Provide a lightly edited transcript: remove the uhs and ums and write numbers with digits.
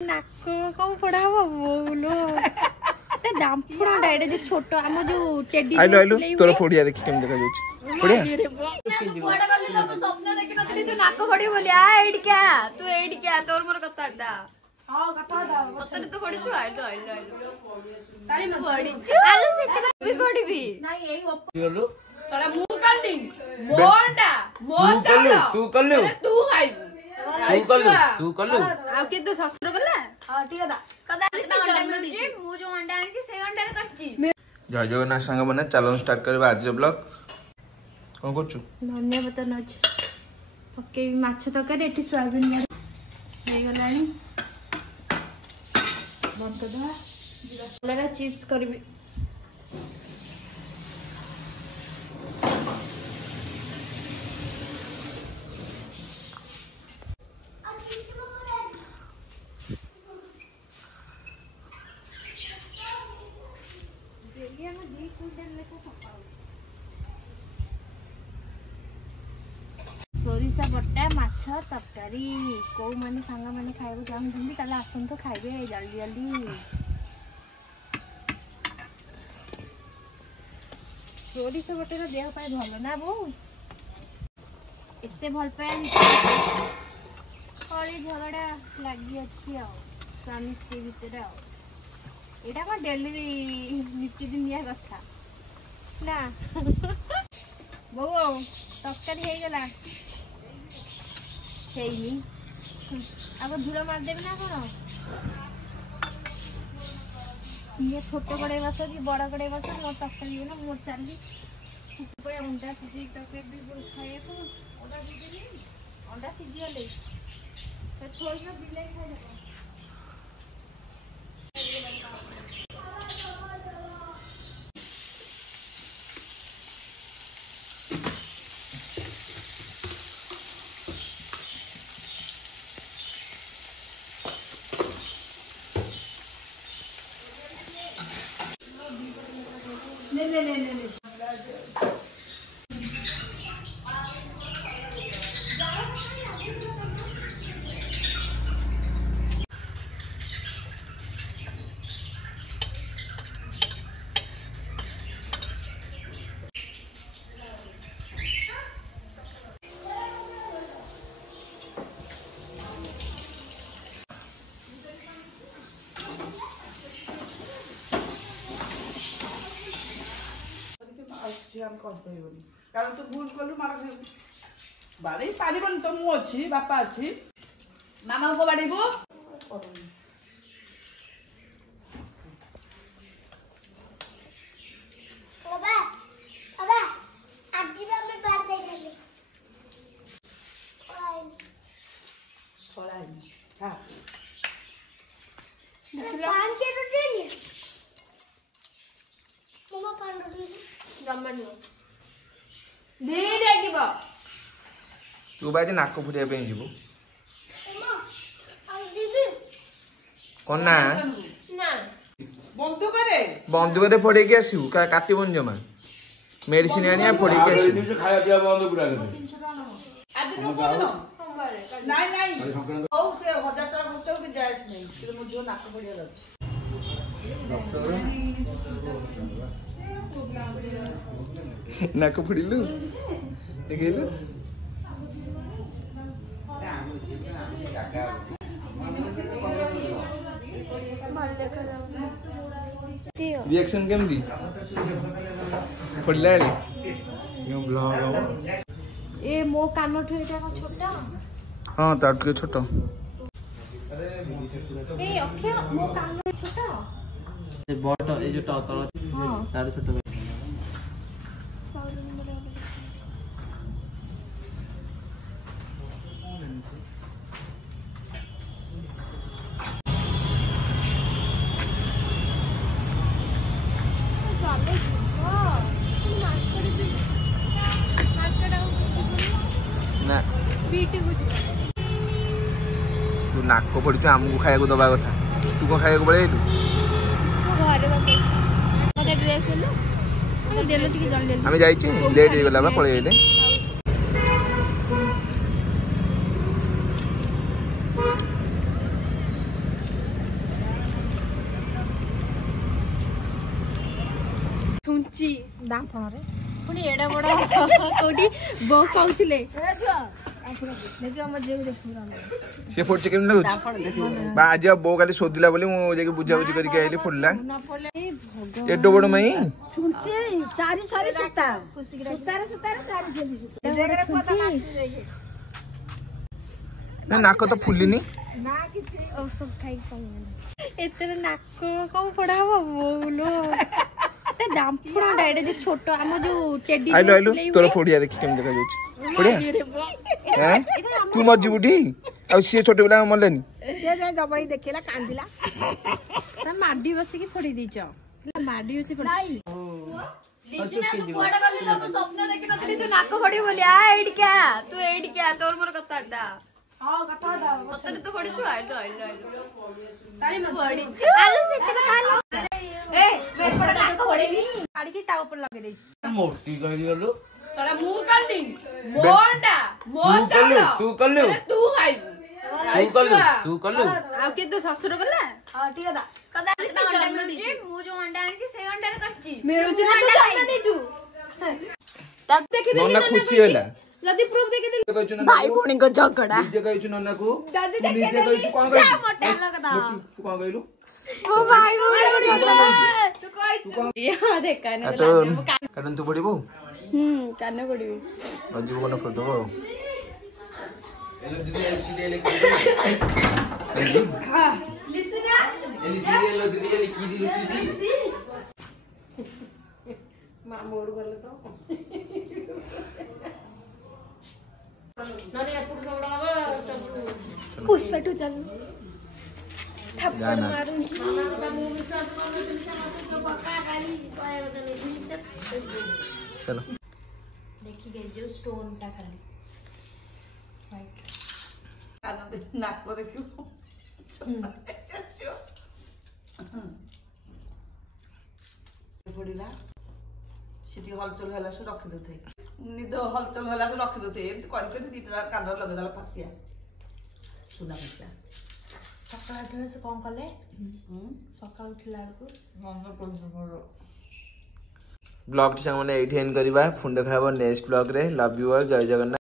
नाक कौन पड़ा हो बोलो ते दामपुड़ा डायरे जो छोटो हम जो टेडी आइलो आइलो तोर फोड़िया देखि केम देखा जाउची फोड़िया बड़ा गली लोग स्वप्न देखि नथि तू नाक पड़ी बोली आ एड क्या तोर मोर कथाटा हां कथा जा तने तो पड़ी छु आइलो ताली में पड़ी आलो से भी पड़ी भी नहीं एई बोलो तोरा मुंह काटी मोंडा मों चालो तू कर ले तू खाई तू कर ले आ के तो ससुर गला हां ठीक है कदा अंडा मिलची मु जो अंडा आनी से अंडा रे कच्ची जय जगन्नाथ संग माने चलन स्टार्ट करबा आज ब्लॉग कोन करछु धन्यवाद पता नच ओके माछ तकर एठी सोयाबीन हे गलानी बंद कर दो जीरा चिप्स करबी सोरिसा बट्टा माछ तरकारी को माने सांगा माने खाइबो चाहूँ ताले आसंतो खाइबे जल्दी जल्दी सोरिसा बट्टा देह पाए भलो ना बो एते भल पाए कली झगड़ा लागी अछि आ स्वामी स्त्री भितर आ एटा को डेली नित्य दिनिया कथा ना बो तरकारी हे गला हेइनी अब धूल मार देबे ना कोन ये छोटे बड़े बस कि बड़ा बड़े बस मोर तरकारी ना मोर चाली कोई अंडा सिजी तके भी बोल खाए तो ओदा दीदी अंडा सिजी ले तो थोड़ी ना बिलाई खाए जा ले हम कहबनी कारण तू भूल कलु मार बाड़ी पारिबन तो मु अछि बापा अछि मामा को बाड़ीबो बाबा बाबा आज भी हमें बाहर देखेंगे पलाई हां पान के तो देनी मम्मा पान दे जमन धीरे गिबो तू बाई नाक फुटिया पे जीवो मम्मा आज दीदी कोन ना ना बंदूक रे फोड़े के आसीबू का काटिबन जमा मेडिसिन आनिया फोड़े के आसीबू खाया पिया बंद पुरा कर आज न को न नहीं नहीं ओ से 1000 टका खर्च हो के जायस नहीं तो मुझे नाक पड़िया जाछ नाक फुड़िलु देखैलु रिएक्शन केम दी फुड़ला रे यो ब्लॉग हो ए मो कानो ठेटा का छोटा हां ताट के छोटो ए अखे मो कानो छोटा ए बॉट ए जो तल तार छोटो ना बीटी को तू नाक फोड़ी आमको खाया दबा कथा तू कौन खाया पड़े घरे मते ड्रेस ले देले टिके जल्दी आम जाइए लेट हो गला पड़े ଛୁଞ୍ଚି ଦାମ୍ପଣରେ ପୁଣି ଏଡେ ବଡ କୋଉଠି ବୋଉ କହୁଥିଲେ ସେ ଫୁଟଛି କେମିତି ଲାଗୁଛି ବା ଆଜି ବୋଉ କାଲି ଶୋଧିଲା ବୋଲି ମୁଁ ଯାଇକି ବୁଝାବୁଝି କରିକି ଆଇଲି ଫୁଟିଲା ଏଡେ ବଡ ମାଇଁ ଛୁଞ୍ଚି ଚାରି ସାରି ସୂତା ସୂତାରେ ନା ନାକ ତ ଫୁଲିନି ନା କିଛି ଔଷଧ ଖାଇକି ଏତେ ନାକ କଣ ପଡା ହବ ବୋଉଲୋ ଦାମ୍ପଣଟା ଏଇଟା ଯୋଉ ଛୋଟ ଆମର ଯୋଉ ଟେଡି ଆଇଲୁ ଆଇଲୁ ତୋର ଫୋଡିଆ ଦେଖି କେମିତି ଦେଖାଯାଉଛି ଫୋଡିଆ ତୁ ମରିଯିବୁଟି ଆଉ ସିଏ ଛୋଟ ପିଲା ମଲେନି ସେ ଯାଇ ଦବାଇ ଦେଖିଲା କାନ୍ଦିଲା ମାଡି ବସିକି ଫୋଡି ଦେଇଛ ମାଡି ବସି ଫୋଡି କୁଆଡେ ଗଲି ଲୋ ମୁଁ ସ୍ୱପ୍ନ ଦେଖିନଥିଲି ତୁ ନାକ ଫୋଡିବୁ ବୋଲି ଆ ଏଇଠିକା ତୁ ଏଇଠିକା ତୋର ମୋର କଥାଟା ସତରେ ତୁ ଫୋଡିଛୁ ଆଇଲୁ ଆଇଲୁ ଆଇଲୁ ତାଳି ମୁଁ ଫୋଡିଛୁ ଆଲୋ ସେଥିରେ କାଲ ଏ ବେପଡ ନାକ ଫୋଡିବି କାଢିକି ତା ଉପରେ ଲଗେଇ ଦେଇଛି ମୋଟି କହିଲି ଗଲୁ ତଳେ ମୁଁ କଲି ମୋଟା ମୋ ଚାଲ ତୁ କଲୁ ତୁ ଖାଇବୁ ତୁ କଲୁ ଆଉ କିଏ ତୋ ଶ୍ୱଶୁର କଲା ଠିକ କଥା ମୁଁ ଯୋଉ ଅଣ୍ଡା ଆଣିଛି ସେଇ ଅଣ୍ଡାରେ କରିଛି ମିଳୁଛି ନା ତୁ ଜନ୍ମ ଦେଇଛୁ ତାକୁ ଦେଖିଦେଲି ନନା ଖୁସି ହେଲା ଯଦି ପ୍ରୁଫ ଦେଖିଦେଲି କହିଛୁ ଭାଇ ଭଉଣୀଙ୍କ ଝଗଡା ନିଜେ କହିଛୁ ନନାକୁ ଯଦି ନିଜେ କହିଛୁ କଣ ଦେଖିଦେଲି କହିଛୁ ମୋଟା କଥା ତୁ କଣ କହିଲୁ ଓ ଭାଇ ଭଉଣୀଙ୍କ ଝଗଡା ତୁ କହିଛୁ ୟା ଦେଖାନେ କାଟୁନ ତୁ ପଡିବୁ କାନ ପଡିବି ଅଜୀବ କଣ ଫଟୋ पुष्पा चल थप्पड़ मारूंगी चलो देखी गई जो स्टोन टा खाली ନାକ ଦେଖିବୁ ପଡିଲା ସେଠି ହଲଚଲ ହେଲା ସବୁ ରଖିଦେଉଥାଏ ନିଦ ହଲଚଲ ହେଲା ସବୁ ରଖିଦେଉଥାଏ ଏମିତି କରି ଦିଟା କାନରେ ଲଗେଇଦେଲା ଫାସିଆ ସୁନା ଫାସିଆ ସକାଳ ଉଠିଲେ ସେ କଣ କଲେ ସକାଳ ଉଠିଲା ବେଳକୁ ବ୍ଲଗ ଟି ସାଙ୍ଗମାନେ ଏଇଠି ଏଣ୍ଡ କରିବା ପୁଣି ଦେଖା ହବ ନେକ୍ସଟ ବ୍ଲଗ ରେ ଲଭ୍ ୟୁ ଅଲ୍ ଜୟ ଜଗନ୍ନାଥ।